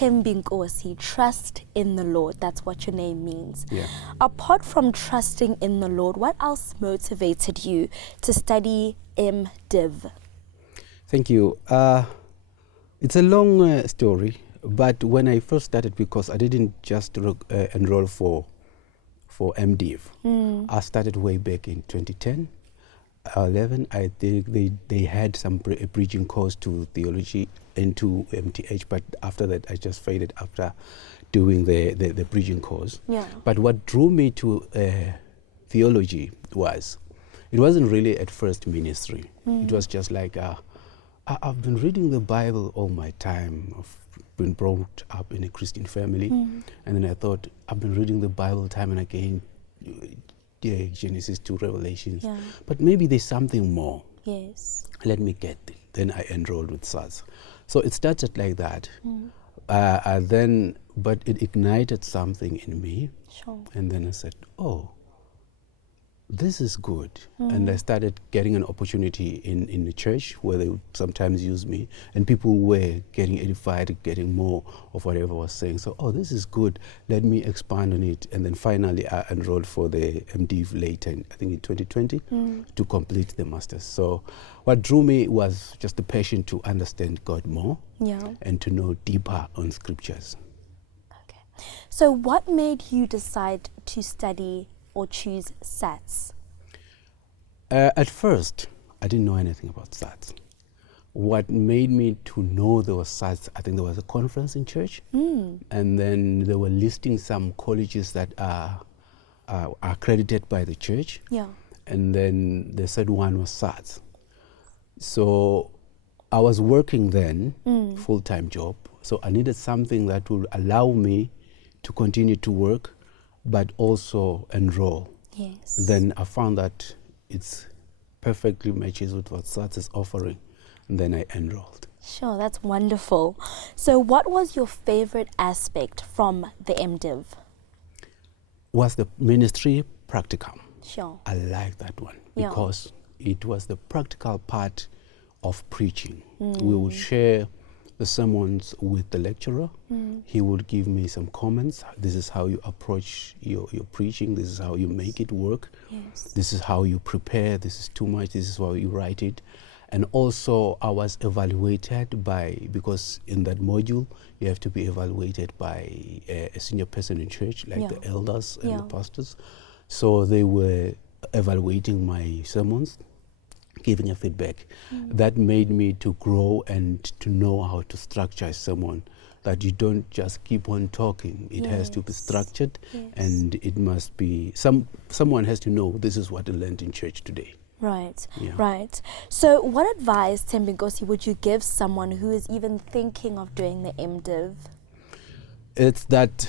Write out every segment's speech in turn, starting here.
Thembinkosi, trust in the Lord. That's what your name means. Yeah. Apart from trusting in the Lord, what else motivated you to study MDiv? Thank you. It's a long story, but when I first started, because I didn't just enroll for MDiv, I started way back in 2010. 11, I think they had some bridging course to theology into MTH, but after that I just faded after doing the bridging course. Yeah. But what drew me to theology it wasn't really at first ministry. It was just like I've been reading the Bible all my time. I've been brought up in a Christian family, and then I thought, I've been reading the Bible time and again, Genesis to Revelations, but maybe there's something more. Yes. Let me get it. Then I enrolled with SATS. So it started like that. But it ignited something in me. Sure. And then I said, oh, this is good. And I started getting an opportunity in the church where they would sometimes use me, and people were getting edified, getting more of whatever I was saying. So, oh, this is good. Let me expand on it. And then finally I enrolled for the MDiv later, I think in 2020, to complete the master's. So what drew me was just the passion to understand God more and to know deeper on scriptures. Okay. So what made you decide to study or choose SATS? At first, I didn't know anything about SATS. What made me to know there was SATS, I think there was a conference in church, and then they were listing some colleges that are accredited by the church, and then they said one was SATS. So I was working then, full-time job, so I needed something that would allow me to continue to work but also enroll. Yes. Then I found that it's perfectly matches with what SATS is offering. And then I enrolled. Sure, that's wonderful. So what was your favorite aspect from the MDiv? Was the ministry practical? Sure. I like that one because it was the practical part of preaching. We would share the sermons with the lecturer. He would give me some comments. This is how you approach your preaching. This is how you make it work. Yes. This is how you prepare. This is too much. This is how you write it. And also I was evaluated because in that module you have to be evaluated by a senior person in church, like the elders and the pastors. So they were evaluating my sermons, giving a feedback. That made me to grow and to know how to structure a sermon, that you don't just keep on talking. It has to be structured, and it must be, someone has to know this is what I learned in church today. Right, right. So what advice, Thembinkosi, would you give someone who is even thinking of doing the MDiv? It's that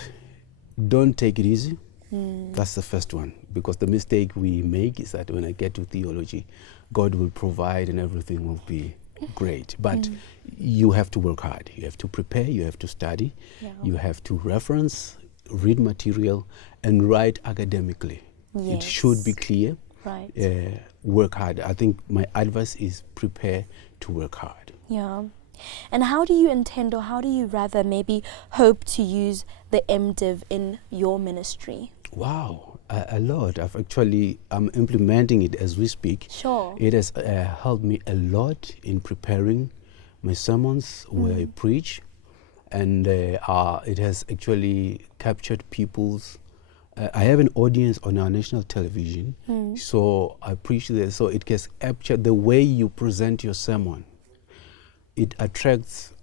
don't take it easy. That's the first one, because the mistake we make is that when I get to theology, God will provide and everything will be great. But you have to work hard. You have to prepare, you have to study, you have to reference, read material, and write academically. It should be clear. Right. Work hard. I think my advice is prepare to work hard. Yeah. And how do you intend, or how do you rather maybe hope to use the MDiv in your ministry? Wow, a lot. I'm implementing it as we speak. Sure. It has helped me a lot in preparing my sermons where I preach, and it has actually captured people's. I have an audience on our national television, so I preach there. So it gets captured the way you present your sermon. It attracts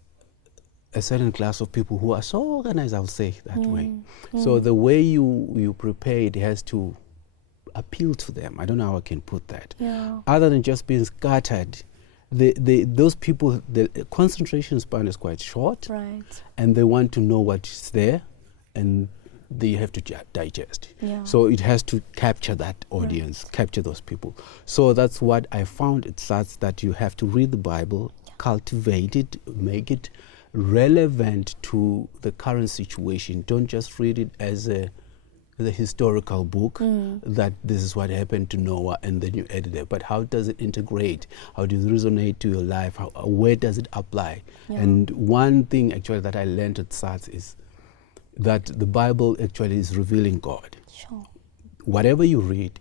a certain class of people who are so organized, I'll say that way. So the way you prepare it has to appeal to them. I don't know how I can put that. Other than just being scattered, those people, the concentration span is quite short, right, and they want to know what is there, and they have to digest. So it has to capture that audience, capture those people. So that's what I found. It starts that you have to read the Bible, cultivate it, make it relevant to the current situation. Don't just read it as a the historical book that this is what happened to Noah, and then you edit it. But how does it integrate? How does it resonate to your life? Where does it apply? Yeah. And one thing actually that I learned at SATS is that the Bible actually is revealing God. Sure. Whatever you read,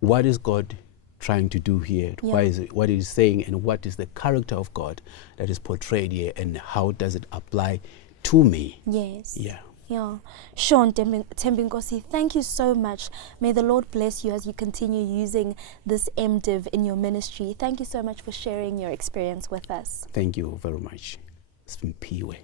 what is God trying to do here? Yeah. Why is it, what is saying, and what is the character of God that is portrayed here, and how does it apply to me? Yes. Yeah. Yeah. Sean Thembinkosi, thank you so much. May the Lord bless you as you continue using this MDiv in your ministry. Thank you so much for sharing your experience with us. Thank you very much. Simphiwe.